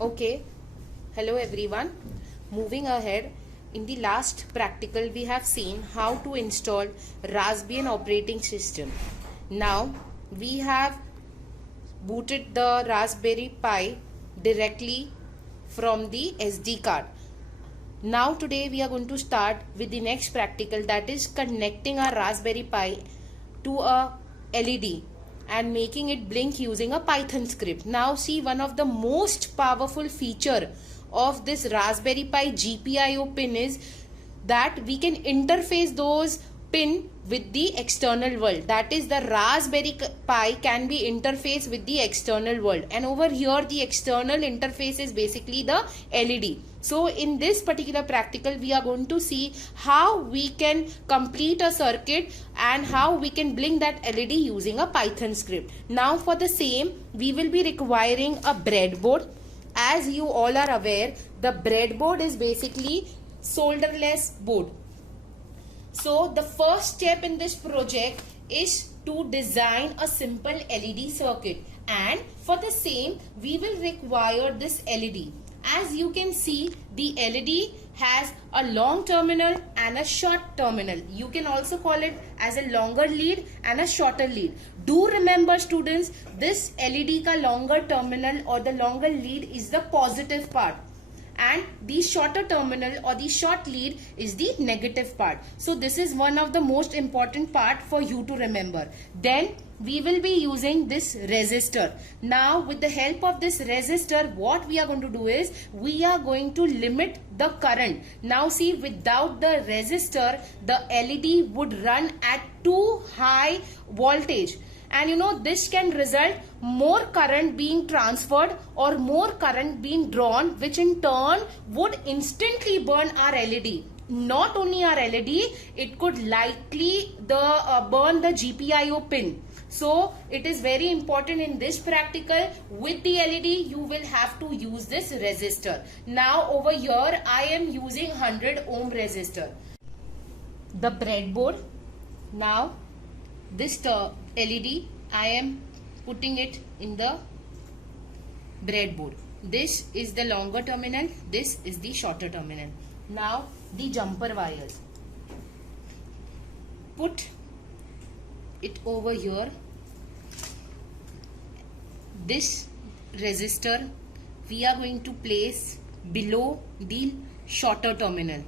Okay, hello everyone. Moving ahead, in the last practical we have seen how to install Raspbian operating system. Now we have booted the Raspberry Pi directly from the SD card. Now today we are going to start with the next practical, that is connecting our Raspberry Pi to a LED and making it blink using a Python script. Now see, one of the most powerful feature of this Raspberry Pi GPIO pin is that we can interface those pin with the external world. That is, the Raspberry Pi can be interfaced with the external world, and over here the external interface is basically the LED. So in this particular practical we are going to see how we can complete a circuit and how we can blink that LED using a Python script. Now for the same we will be requiring a breadboard. As you all are aware, the breadboard is basically solderless board. So the first step in this project is to design a simple LED circuit, and for the same we will require this LED. As you can see, the LED has a long terminal and a short terminal. You can also call it as a longer lead and a shorter lead. Do remember students, this LED ka longer terminal or the longer lead is the positive part, and the shorter terminal or the short lead is the negative part. So this is one of the most important part for you to remember. Then we will be using this resistor. Now with the help of this resistor, what we are going to do is we are going to limit the current. Now see, without the resistor the LED would run at too high voltage, and you know this can result more current being transferred or more current being drawn, which in turn would instantly burn our LED. Not only our LED, it could likely burn the GPIO pin. So it is very important in this practical, with the LED you will have to use this resistor. Now over here I am using 100 ohm resistor. The breadboard. Now this LED I am putting it in the breadboard. This is the longer terminal, this is the shorter terminal. Now the jumper wires, put it over here. This resistor we are going to place below the shorter terminal,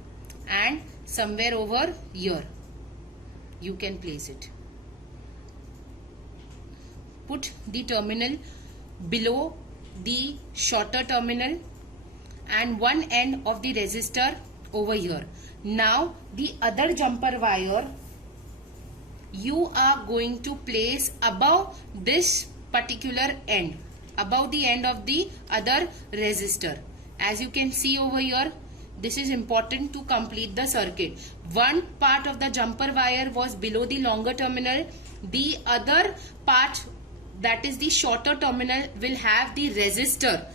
and somewhere over here you can place it. Put the terminal below the shorter terminal and one end of the resistor over here. Now the other jumper wire you are going to place above this particular end, above the end of the other resistor. As you can see over here, this is important to complete the circuit. One part of the jumper wire was below the longer terminal, the other part, that is the shorter terminal, will have the resistor,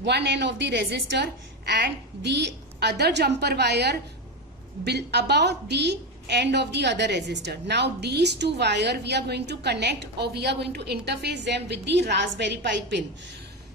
one end of the resistor, and the other jumper wire above the end of the other resistor. Now these two wires we are going to connect, or we are going to interface them with the Raspberry Pi pin.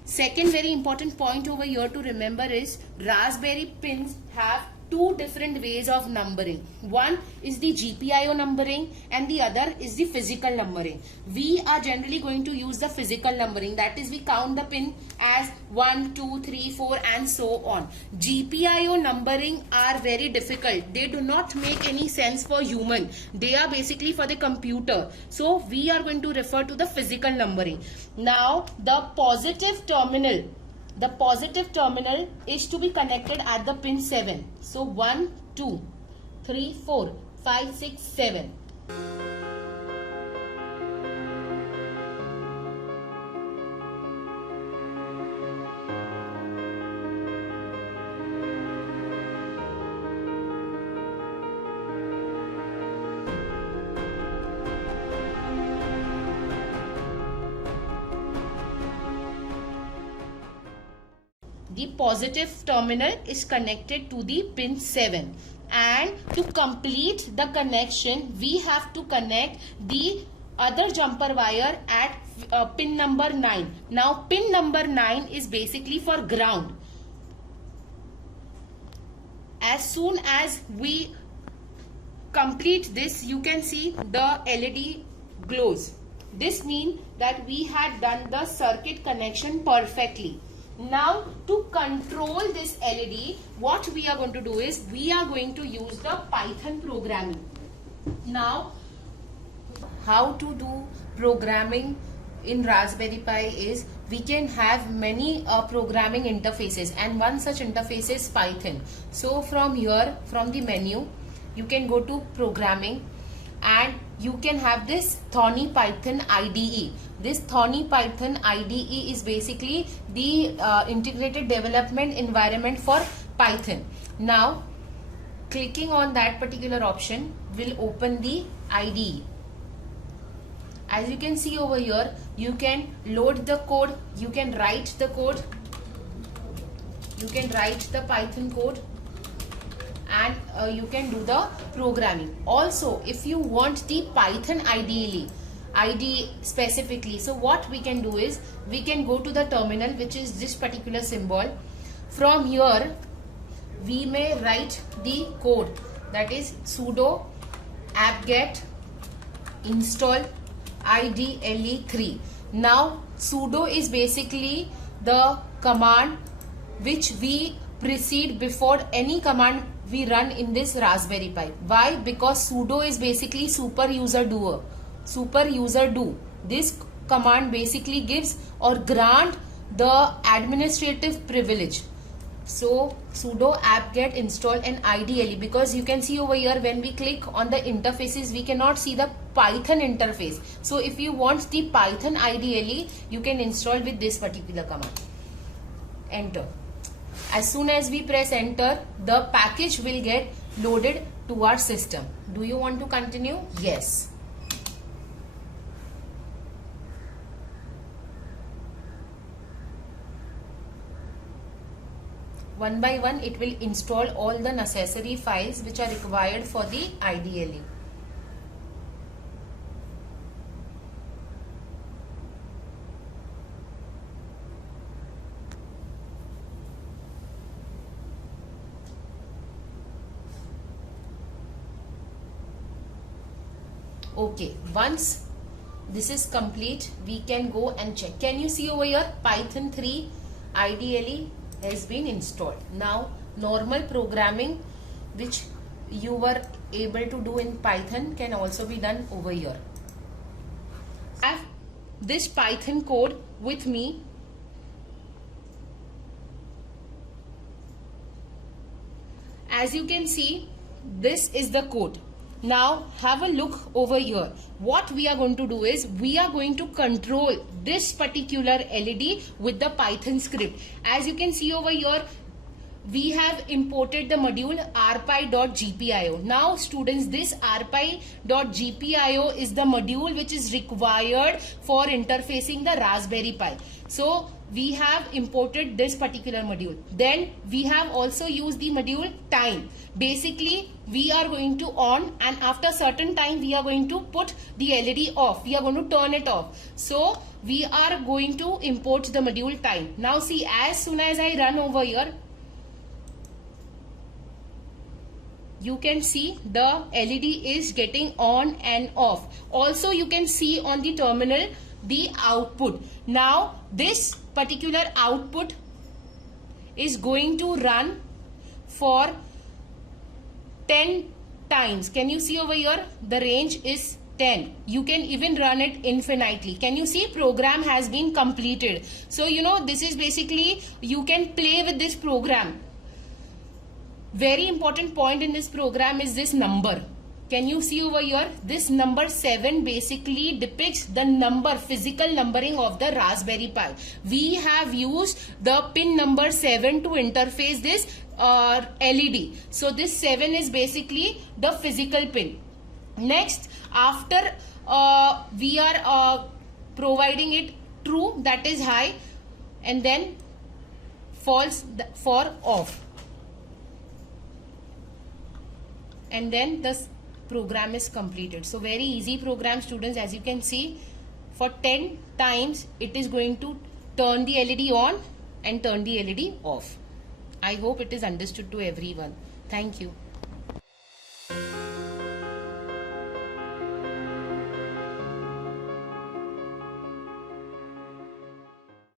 Second very important point over here to remember is Raspberry pins have two different ways of numbering. One is the GPIO numbering and the other is the physical numbering. We are generally going to use the physical numbering, that is we count the pin as 1, 2, 3, 4 and so on. GPIO numbering are very difficult. They do not make any sense for human. They are basically for the computer. So we are going to refer to the physical numbering. Now the positive terminal is to be connected at the pin 7. So 1, 2, 3, 4, 5, 6, 7. The positive terminal is connected to the pin 7, and to complete the connection we have to connect the other jumper wire at pin number 9. Now pin number 9 is basically for ground. As soon as we complete this, you can see the LED glows. This means that we had done the circuit connection perfectly. Now to control this LED, what we are going to do is we are going to use the Python programming. Now how to do programming in Raspberry Pi is we can have many programming interfaces, and one such interface is Python. So from here, from the menu, you can go to programming and you can have this Thorny Python IDE. This Thorny Python IDE is basically the integrated development environment for Python. Now clicking on that particular option will open the IDE. As you can see over here, you can load the code, you can write the code, you can write the Python code, and you can do the programming. Also, if you want the Python IDE specifically, so what we can do is we can go to the terminal, which is this particular symbol. From here, we may write the code, that is sudo apt-get install IDLE3. Now sudo is basically the command which we precede before any command we run in this Raspberry Pi. Why? Because sudo is basically super user do. This command basically gives or grant the administrative privilege. So sudo apt-get install and IDLE, because you can see over here when we click on the interfaces, we cannot see the Python interface. So if you want the Python IDLE, you can install with this particular command. Enter. As soon as we press enter, the package will get loaded to our system. Do you want to continue? Yes. One by one, it will install all the necessary files which are required for the IDLE. Okay, once this is complete, we can go and check. Can you see over here Python 3 IDLE has been installed. Now normal programming which you were able to do in Python can also be done over here. I have this Python code with me. As you can see, this is the code. Now have a look over here. What we are going to do is we are going to control this particular LED with the Python script. As you can see over here, we have imported the module rpi.gpio. Now students, this rpi.gpio is the module which is required for interfacing the Raspberry Pi. So we have imported this particular module. Then we have also used the module time. Basically we are going to on, and after certain time we are going to put the LED off. We are going to turn it off. So we are going to import the module time. Now see, as soon as I run over here, you can see the LED is getting on and off. Also you can see on the terminal the output. Now this particular output is going to run for 10 times. Can you see over here? The range is 10. You can even run it infinitely. Can you see program has been completed? So you know, this is basically you can play with this program. Very important point in this program is this number. Can you see over here? This number 7 basically depicts the number, physical numbering of the Raspberry Pi. We have used the pin number 7 to interface this LED. So this 7 is basically the physical pin. Next, after we are providing it true, that is high, and then false for off. And then the program is completed. So very easy program, students. As you can see, for 10 times it is going to turn the LED on and turn the LED off. I hope it is understood to everyone. Thank you.